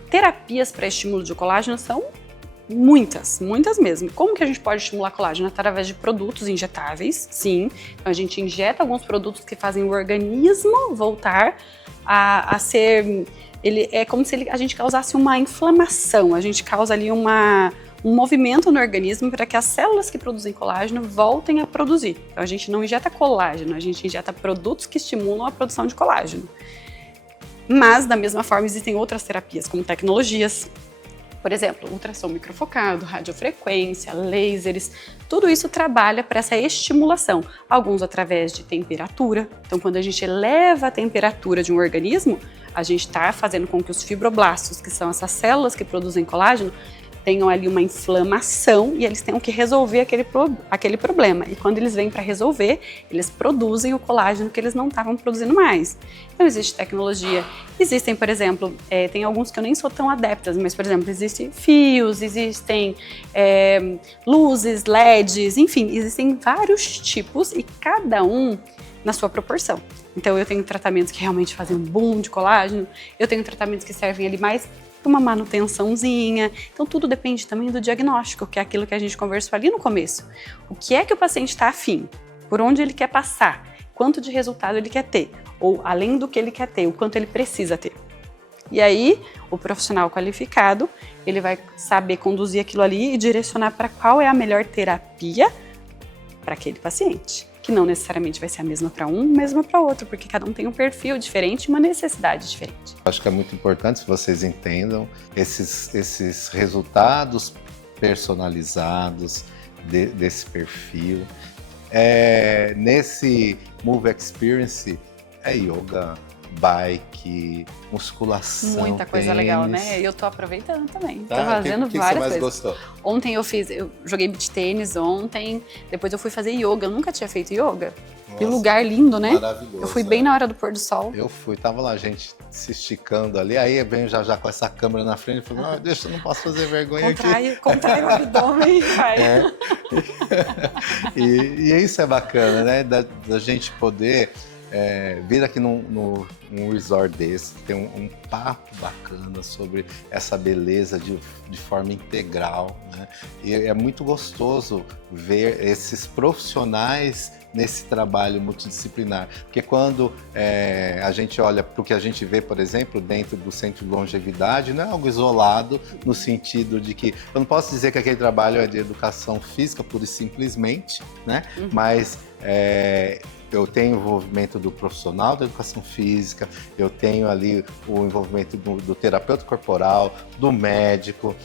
Terapias para estímulo de colágeno são muitas mesmo. Como que a gente pode estimular colágeno? Através de produtos injetáveis, sim. Então, a gente injeta alguns produtos que fazem o organismo voltar a ser... É como se a gente causasse uma inflamação, a gente causa ali um movimento no organismo para que as células que produzem colágeno voltem a produzir. Então a gente não injeta colágeno, a gente injeta produtos que estimulam a produção de colágeno. Mas, da mesma forma, existem outras terapias, como tecnologias. Por exemplo, ultrassom microfocado, radiofrequência, lasers, tudo isso trabalha para essa estimulação. Alguns através de temperatura. Então, quando a gente eleva a temperatura de um organismo, a gente está fazendo com que os fibroblastos, que são essas células que produzem colágeno, tenham ali uma inflamação e eles tenham que resolver aquele problema. E quando eles vêm para resolver, eles produzem o colágeno que eles não estavam produzindo mais. Então existe tecnologia, existem, por exemplo, tem alguns que eu nem sou tão adeptas, mas, por exemplo, existem fios, existem luzes, LEDs, enfim, existem vários tipos e cada um na sua proporção. Então eu tenho tratamentos que realmente fazem um boom de colágeno, eu tenho tratamentos que servem ali mais uma manutençãozinha. Então tudo depende também do diagnóstico, que é aquilo que a gente conversou ali no começo. O que é que o paciente está afim? Por onde ele quer passar? Quanto de resultado ele quer ter? Ou além do que ele quer ter, o quanto ele precisa ter? E aí, o profissional qualificado, ele vai saber conduzir aquilo ali e direcionar para qual é a melhor terapia para aquele paciente. Que não necessariamente vai ser a mesma para um, mesma para outro, porque cada um tem um perfil diferente e uma necessidade diferente. Acho que é muito importante que vocês entendam esses resultados personalizados desse perfil. Nesse Move Experience é yoga, bike, musculação, muita coisa tênis. Legal, né? Eu tô aproveitando também. Tá? Tô fazendo que várias você mais coisas. Gostou? Ontem eu joguei beach tênis ontem, depois eu fui fazer yoga. Eu nunca tinha feito yoga. Que lugar lindo, né? Maravilhoso. Eu fui bem na hora do pôr do sol. Eu fui, tava lá, gente, se esticando ali, aí vem já com essa câmera na frente e falou, deixa, eu não posso fazer vergonha aqui. Contrai o abdômen e vai. E isso é bacana, né? Da gente poder vir aqui num resort desse, ter um papo bacana sobre essa beleza de forma integral, né? E é muito gostoso ver esses profissionais nesse trabalho multidisciplinar, porque quando a gente olha para o que a gente vê, por exemplo, dentro do Centro de Longevidade, não é algo isolado no sentido de que, eu não posso dizer que aquele trabalho é de educação física, pura e simplesmente, né? Mas eu tenho o envolvimento do profissional da educação física, eu tenho ali o envolvimento do terapeuta corporal, do médico,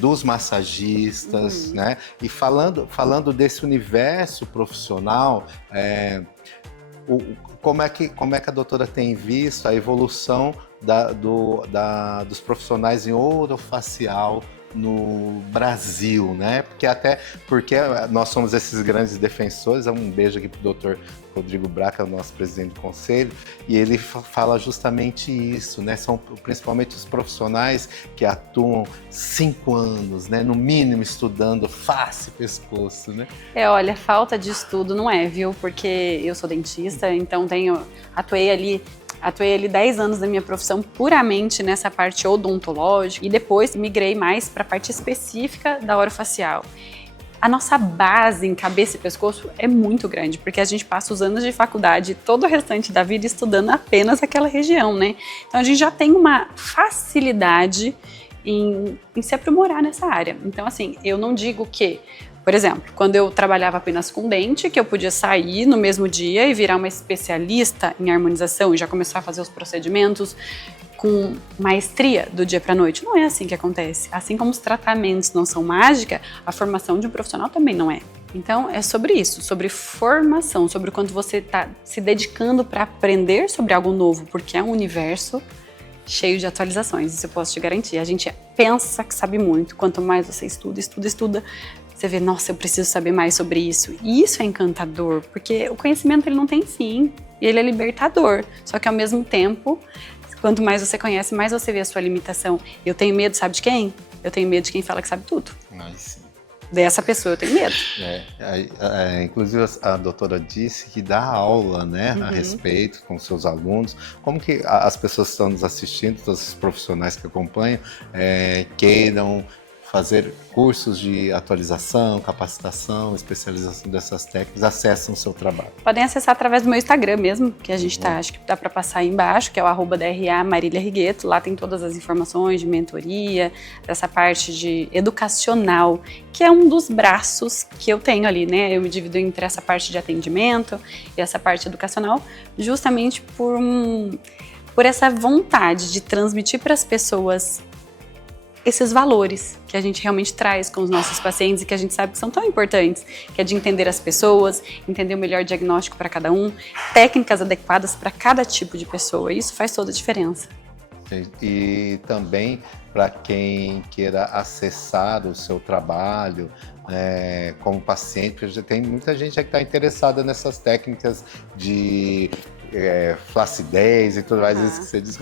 dos massagistas, né? E falando desse universo profissional, como é que a doutora tem visto a evolução dos profissionais em orofacial no Brasil, né? Porque nós somos esses grandes defensores. Um beijo aqui pro Dr. Rodrigo Braca, o nosso presidente do conselho, e ele fala justamente isso, né? São principalmente os profissionais que atuam 5 anos, né? No mínimo estudando face e pescoço, né? Olha, falta de estudo não é, viu? Porque eu sou dentista, então atuei ali 10 anos da minha profissão puramente nessa parte odontológica e depois migrei mais para a parte específica da orofacial. A nossa base em cabeça e pescoço é muito grande, porque a gente passa os anos de faculdade e todo o restante da vida estudando apenas aquela região, né? Então a gente já tem uma facilidade em se aprimorar nessa área. Então, assim, eu não digo que, por exemplo, quando eu trabalhava apenas com dente, que eu podia sair no mesmo dia e virar uma especialista em harmonização e já começar a fazer os procedimentos com maestria do dia para a noite. Não é assim que acontece. Assim como os tratamentos não são mágica, a formação de um profissional também não é. Então, é sobre isso, sobre formação, sobre o quanto você está se dedicando para aprender sobre algo novo, porque é um universo cheio de atualizações, isso eu posso te garantir. A gente pensa que sabe muito, quanto mais você estuda, você vê, nossa, eu preciso saber mais sobre isso. E isso é encantador, porque o conhecimento ele não tem fim, e ele é libertador. Só que ao mesmo tempo, quanto mais você conhece, mais você vê a sua limitação. Eu tenho medo, sabe de quem? Eu tenho medo de quem fala que sabe tudo. Aí sim. Dessa pessoa eu tenho medo. Inclusive a doutora disse que dá aula, né, a respeito com seus alunos. Como que as pessoas que estão nos assistindo, todos os profissionais que acompanham, queiram fazer cursos de atualização, capacitação, especialização dessas técnicas, acessam o seu trabalho? Podem acessar através do meu Instagram mesmo, que a gente acho que dá para passar aí embaixo, que é o @DRA Marília Rigueto. Lá tem todas as informações de mentoria, dessa parte de educacional, que é um dos braços que eu tenho ali, né? Eu me divido entre essa parte de atendimento e essa parte educacional, justamente por essa vontade de transmitir para as pessoas esses valores que a gente realmente traz com os nossos pacientes e que a gente sabe que são tão importantes, que é de entender as pessoas, entender o melhor diagnóstico para cada um, técnicas adequadas para cada tipo de pessoa. Isso faz toda a diferença. E também para quem queira acessar o seu trabalho como paciente, porque tem muita gente que está interessada nessas técnicas de flacidez e tudo mais, isso que você disse,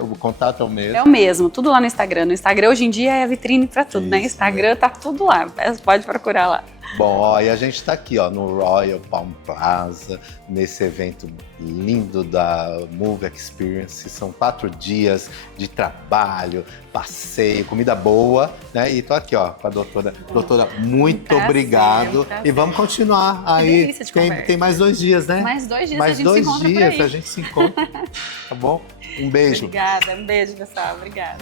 o contato é o mesmo? É o mesmo, tudo lá no Instagram. No Instagram hoje em dia é a vitrine para tudo, né? Instagram tá tudo lá, pode procurar lá. Bom, e a gente está aqui no Royal Palm Plaza, nesse evento lindo da Move Experience. São 4 dias de trabalho, passeio, comida boa, né? E tô aqui, com a doutora. Doutora, muito obrigado. E vamos continuar aí. Tem mais 2 dias, né? Mais 2 dias mais a gente 2 se encontra dias por aí. a gente se encontra. Tá bom? Um beijo. Obrigada, um beijo, pessoal. Obrigada.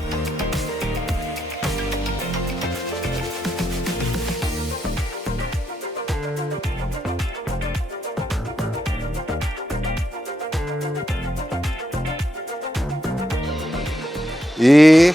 E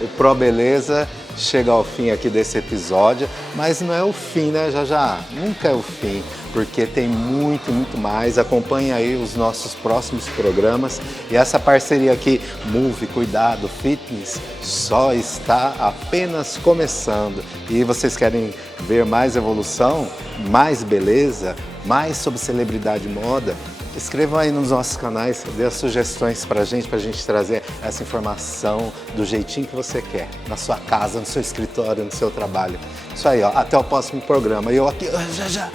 o Pro Beleza chega ao fim aqui desse episódio, mas não é o fim, né, já nunca é o fim, porque tem muito mais. Acompanhe aí os nossos próximos programas e essa parceria aqui, Move, Cuidado, Fitness, só está apenas começando. E vocês querem ver mais evolução, mais beleza, mais sobre celebridade e moda? Escrevam aí nos nossos canais, dê as sugestões pra gente trazer essa informação do jeitinho que você quer, na sua casa, no seu escritório, no seu trabalho. Isso aí, até o próximo programa. E eu aqui, já.